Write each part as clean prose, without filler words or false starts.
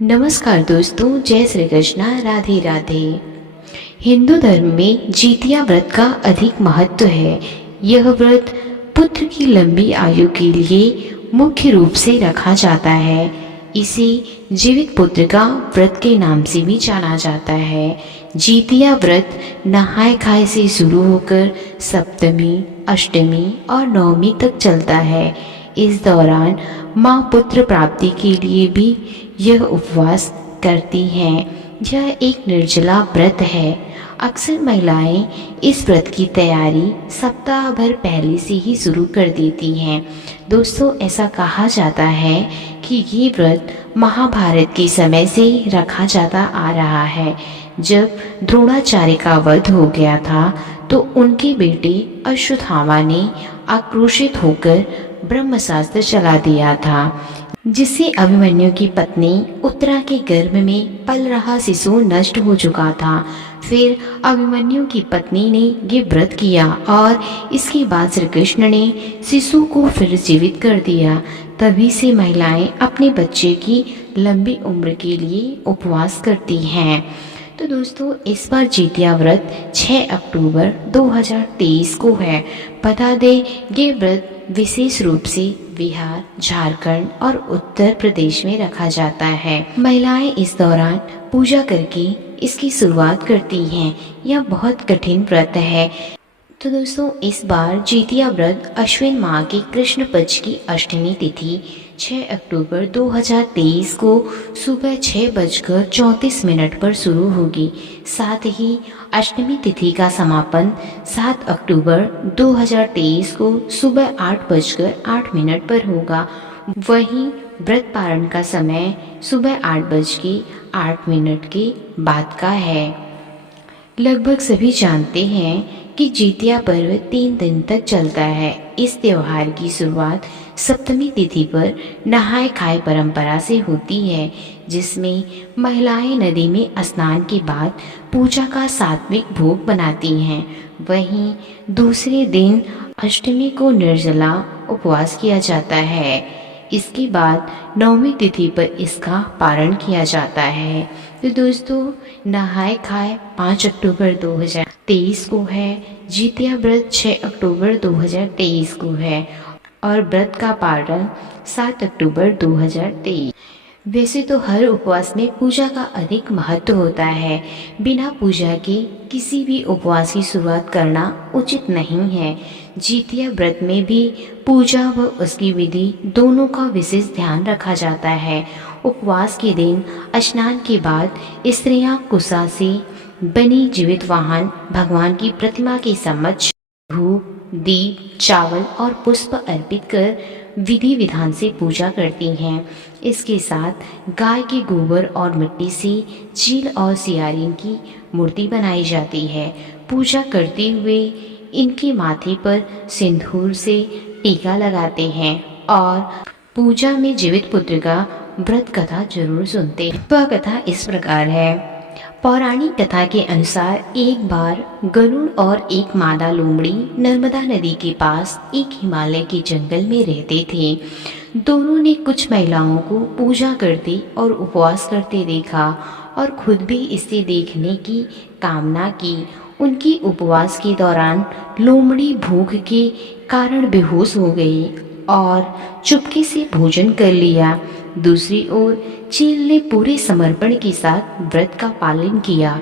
नमस्कार दोस्तों, जय श्री कृष्णा, राधे राधे। हिंदू धर्म में जितिया व्रत का अधिक महत्व है। यह व्रत पुत्र की लंबी आयु के लिए मुख्य रूप से रखा जाता है। इसे जीवित पुत्र का व्रत के नाम से भी जाना जाता है। जितिया व्रत नहाय खाए से शुरू होकर सप्तमी, अष्टमी और नवमी तक चलता है। इस दौरान माँ पुत्र प्राप्ति के लिए भी यह उपवास करती हैं। यह एक निर्जला व्रत है। अक्सर महिलाएं इस व्रत की तैयारी सप्ताह भर पहले से ही शुरू कर देती हैं। दोस्तों, ऐसा कहा जाता है कि ये व्रत महाभारत के समय से रखा जाता आ रहा है। जब द्रोणाचार्य का वध हो गया था तो उनके बेटे अश्वत्थामा ने आक्रोशित होकर ब्रह्मास्त्र चला दिया था, जिससे अभिमन्यु की पत्नी उत्तरा के गर्भ में पल रहा शिशु नष्ट हो चुका था। फिर अभिमन्यु की पत्नी ने ये व्रत किया और इसके बाद श्री कृष्ण ने शिशु को फिर जीवित कर दिया। तभी से महिलाएं अपने बच्चे की लंबी उम्र के लिए उपवास करती हैं। तो दोस्तों, इस बार जितिया व्रत 6 अक्टूबर 2023 को है। बता दें, ये व्रत विशेष रूप से बिहार, झारखंड और उत्तर प्रदेश में रखा जाता है। महिलाएं इस दौरान पूजा करके इसकी शुरुआत करती हैं। यह बहुत कठिन व्रत है। तो दोस्तों, इस बार जितिया व्रत अश्विन माह की कृष्ण पक्ष की अष्टमी तिथि 6 अक्टूबर 2023 को सुबह 6:34 पर शुरू होगी। साथ ही अष्टमी तिथि का समापन 7 अक्टूबर 2023 को सुबह 8:08 पर होगा। वहीं व्रत पारण का समय सुबह 8:08 के बाद का है। लगभग सभी जानते हैं कि जितिया पर्व 3 दिन तक चलता है। इस त्योहार की शुरुआत सप्तमी तिथि पर नहाय खाए परंपरा से होती है, जिसमें महिलाएं नदी में स्नान के बाद पूजा का सात्विक भोग बनाती हैं। वहीं दूसरे दिन अष्टमी को निर्जला उपवास किया जाता है। इसके बाद नवमी तिथि पर इसका पारण किया जाता है। तो दोस्तों, नहाय खाए 5 अक्टूबर 2023 को है। जितिया व्रत 6 अक्टूबर 2023 को है और व्रत का पारण 7 अक्टूबर 2023। वैसे तो हर उपवास में पूजा का अधिक महत्व होता है। बिना पूजा के किसी भी उपवास की शुरुआत करना उचित नहीं है। जितिया व्रत में भी पूजा व उसकी विधि दोनों का विशेष ध्यान रखा जाता है। उपवास के दिन स्नान के बाद स्त्रियां कुसा से बनी जीवित वाहन भगवान की प्रतिमा के समक्ष धूप, दीप, चावल और पुष्प अर्पित कर विधि विधान से पूजा करती हैं। इसके साथ गाय के गोबर और मिट्टी से चील और सियारिन की मूर्ति बनाई जाती है। पूजा करते हुए इनके माथे पर सिंदूर से टीका लगाते हैं और पूजा में जीवित पुत्र का व्रत कथा जरूर सुनते हैं। वह कथा इस प्रकार है। पौराणिक कथा के अनुसार एक बार गरुड़ और एक मादा लोमड़ी नर्मदा नदी के पास एक हिमालय के जंगल में रहते थे। दोनों ने कुछ महिलाओं को पूजा करते और उपवास करते देखा और खुद भी इसे देखने की कामना की। उनकी उपवास के दौरान लोमड़ी भूख के कारण बेहोश हो गई और चुपके से भोजन कर लिया। दूसरी ओर चील ने पूरे समर्पण के साथ व्रत का पालन किया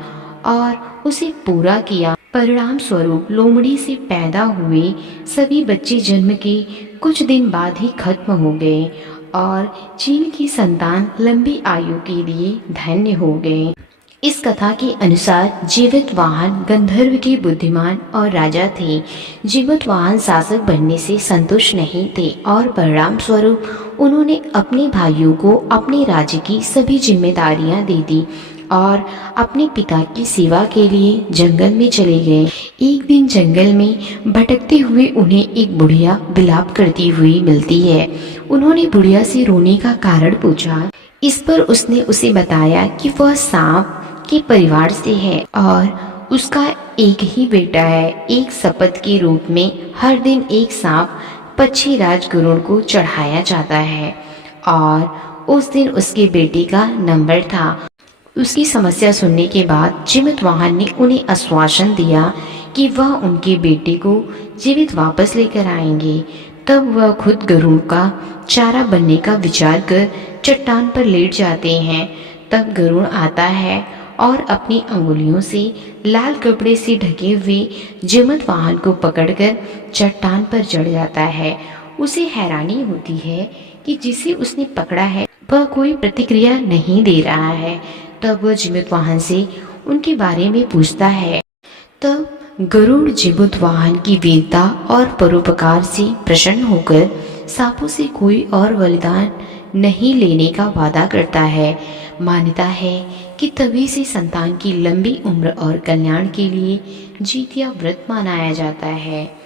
और उसे पूरा किया। परिणाम स्वरूप लोमड़ी से पैदा हुए सभी बच्चे जन्म के कुछ दिन बाद ही खत्म हो गए और चील की संतान लंबी आयु के लिए धन्य हो गए। इस कथा के अनुसार जीवित वाहन गंधर्व के बुद्धिमान और राजा थे। जीवित वाहन शासक बनने से संतुष्ट नहीं थे और परिणाम स्वरूप उन्होंने अपने भाइयों को अपने राज्य की सभी जिम्मेदारियां दे दी और अपने पिता की सेवा के लिए जंगल में चले गए। एक दिन जंगल में भटकते हुए उन्हें एक बुढ़िया विलाप करती हुई मिलती है। उन्होंने बुढ़िया से रोने का कारण पूछा। इस पर उसने उसे बताया कि वह सांप के परिवार से है और उसका एक ही बेटा है। एक शपथ के रूप में हर दिन एक सांप पक्षी राज गरुड़ को चढ़ाया जाता है और उस दिन उसके बेटे का नंबर था। उसकी समस्या सुनने के बाद जीमूतवाहन ने उन्हें आश्वासन दिया कि वह उनके बेटे को जीवित वापस लेकर आएंगे। तब वह खुद गरुड़ का चारा बनने का विचार कर चट्टान पर लेट जाते हैं। तब गरुड़ आता है और अपनी अंगुलियों से लाल कपड़े से ढके हुए जीमूतवाहन को पकड़कर चट्टान पर चढ़ जाता है। उसे हैरानी होती है कि जिसे उसने पकड़ा है वह कोई प्रतिक्रिया नहीं दे रहा है। तब वह जीमूतवाहन से उनके बारे में पूछता है। तब गरुड़ जीमूतवाहन की वीरता और परोपकार से प्रसन्न होकर सांपों से कोई और बलिदान नहीं लेने का वादा करता है। मान्यता है कि तभी से संतान की लंबी उम्र और कल्याण के लिए जितिया व्रत मनाया जाता है।